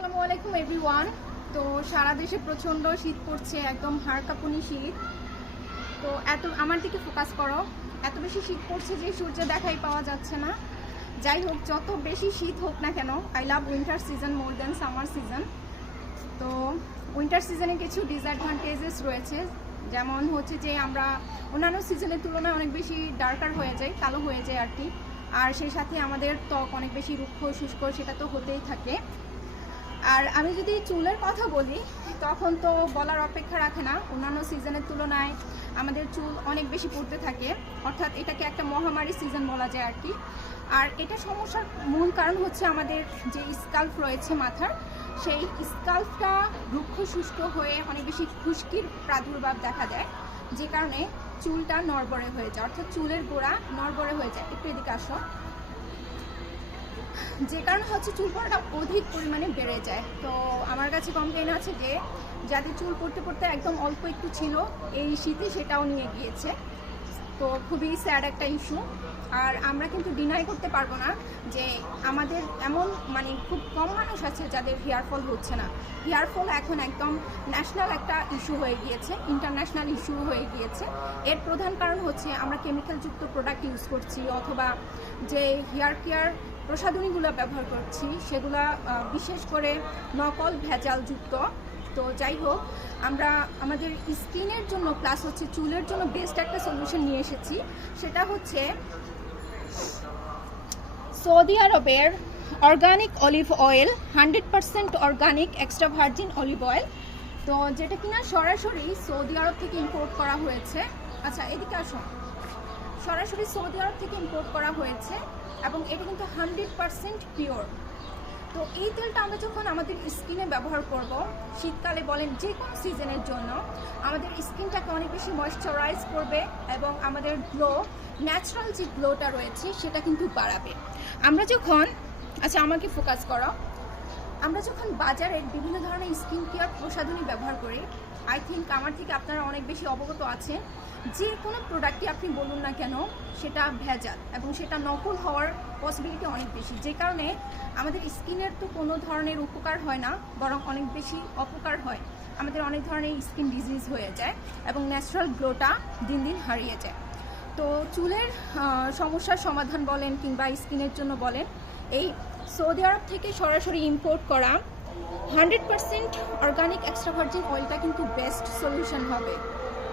আসসালামু আলাইকুম এভরিওয়ান। তো সারা দেশে প্রচণ্ড শীত পড়ছে, একদম হাড় কাঁপুনি শীত। তো আমার দিকে ফোকাস করো। এত বেশি শীত পড়ছে যে সূর্য দেখাই পাওয়া যাচ্ছে না। যাই হোক, যত বেশি শীত হোক না কেন, I love winter season more than summer season. তো উইন্টার সিজনে কিছু ডিসঅ্যাডভান্টেজেস রয়েছে, যেমন হচ্ছে যে আমরা অন্যান্য সিজনের তুলনায় অনেক বেশি ডার্কার হয়ে যাই, কালো হয়ে যায় আর কি। আর সেই সাথে আমাদের ত্বক অনেক বেশি রুক্ষ শুষ্ক, সেটা তো হতেই থাকে। আর আমি যদি চুলের কথা বলি, তখন তো বলার অপেক্ষা রাখে না। অন্যান্য সিজনের তুলনায় আমাদের চুল অনেক বেশি পড়তে থাকে, অর্থাৎ এটাকে একটা মহামারী সিজন বলা যায় আর কি। আর এটা সমস্যার মূল কারণ হচ্ছে আমাদের যে স্কাল্প রয়েছে মাথার, সেই স্কাল্পটা রুক্ষ শুষ্ক হয়ে অনেক বেশি খুশকির প্রাদুর্ভাব দেখা দেয়, যে কারণে চুলটা নড়বড়ে হয়ে যায়, অর্থাৎ চুলের গোড়া নড়বড়ে হয়ে যায়। একটু এদিকে আসো। যে কারণে হচ্ছে চুল পড়াটা অধিক পরিমাণে বেড়ে যায়। তো আমার কাছে কমপ্লেন আছে যে যাদের চুল পড়তে পড়তে একদম অল্প একটু ছিল, এই শীতে সেটাও নিয়ে গিয়েছে। তো খুবই স্যাড একটা ইস্যু। আর আমরা কিন্তু ডিনাই করতে পারবো না যে আমাদের এমন খুব কম মানুষ আছে যাদের হেয়ার ফল হচ্ছে না। হেয়ার ফল এখন একদম ন্যাশনাল একটা ইস্যু হয়ে গিয়েছে, ইন্টারন্যাশনাল ইস্যু হয়ে গিয়েছে। এর প্রধান কারণ হচ্ছে আমরা কেমিক্যালযুক্ত প্রোডাক্ট ইউজ করছি, অথবা যে হেয়ার কেয়ার প্রসাধনীগুলো ব্যবহার করছি সেগুলা বিশেষ করে নকল ভেজালযুক্ত। তো যাই হোক, আমরা আমাদের স্কিনের জন্য প্লাস হচ্ছে চুলের জন্য বেস্ট একটা সলিউশন নিয়ে এসেছি। সেটা হচ্ছে সৌদি আরবের organic olive oil, 100% organic extra virgin olive oil. তো যেটা কিনা সরাসরি সৌদি আরব থেকে ইম্পোর্ট করা হয়েছে। আচ্ছা এদিকে আসো। সরাসরি সৌদি আরব থেকে ইম্পোর্ট করা হয়েছে এবং এটা কিন্তু 100% পিওর। তো এই তেলটা আমরা যখন আমাদের স্কিনে ব্যবহার করব, শীতকালে বলেন যে কোনো সিজনের জন্য, আমাদের স্কিনটাকে অনেক বেশি ময়েশ্চারাইজ করবে এবং আমাদের গ্লো, ন্যাচারাল যে গ্লোটা রয়েছে সেটা কিন্তু বাড়াবে। আমরা যখন, আচ্ছা আমাকে ফোকাস করো, আমরা যখন বাজারের বিভিন্ন ধরনের স্কিন কেয়ার প্রসাধনী ব্যবহার করি, আই থিঙ্ক আমার থেকে আপনারা অনেক বেশি অবগত আছেন, যে কোনো প্রোডাক্টই আপনি বলুন না কেন সেটা ভেজাল এবং সেটা নকল হওয়ার পসিবিলিটি অনেক বেশি। যে কারণে আমাদের স্কিনের তো কোনো ধরনের উপকার হয় না, বরং অনেক বেশি অপকার হয়। আমাদের অনেক ধরনের স্কিন ডিজিজ হয়ে যায় এবং ন্যাচারাল গ্লোটা দিন দিন হারিয়ে যায়। তো চুলের সমস্যার সমাধান বলেন কিংবা স্কিনের জন্য বলেন, এই সৌদি আরব থেকে সরাসরি ইম্পোর্ট করা 100% অর্গানিক এক্সট্রা ভার্জিন অয়েলটা কিন্তু বেস্ট সলিউশন হবে।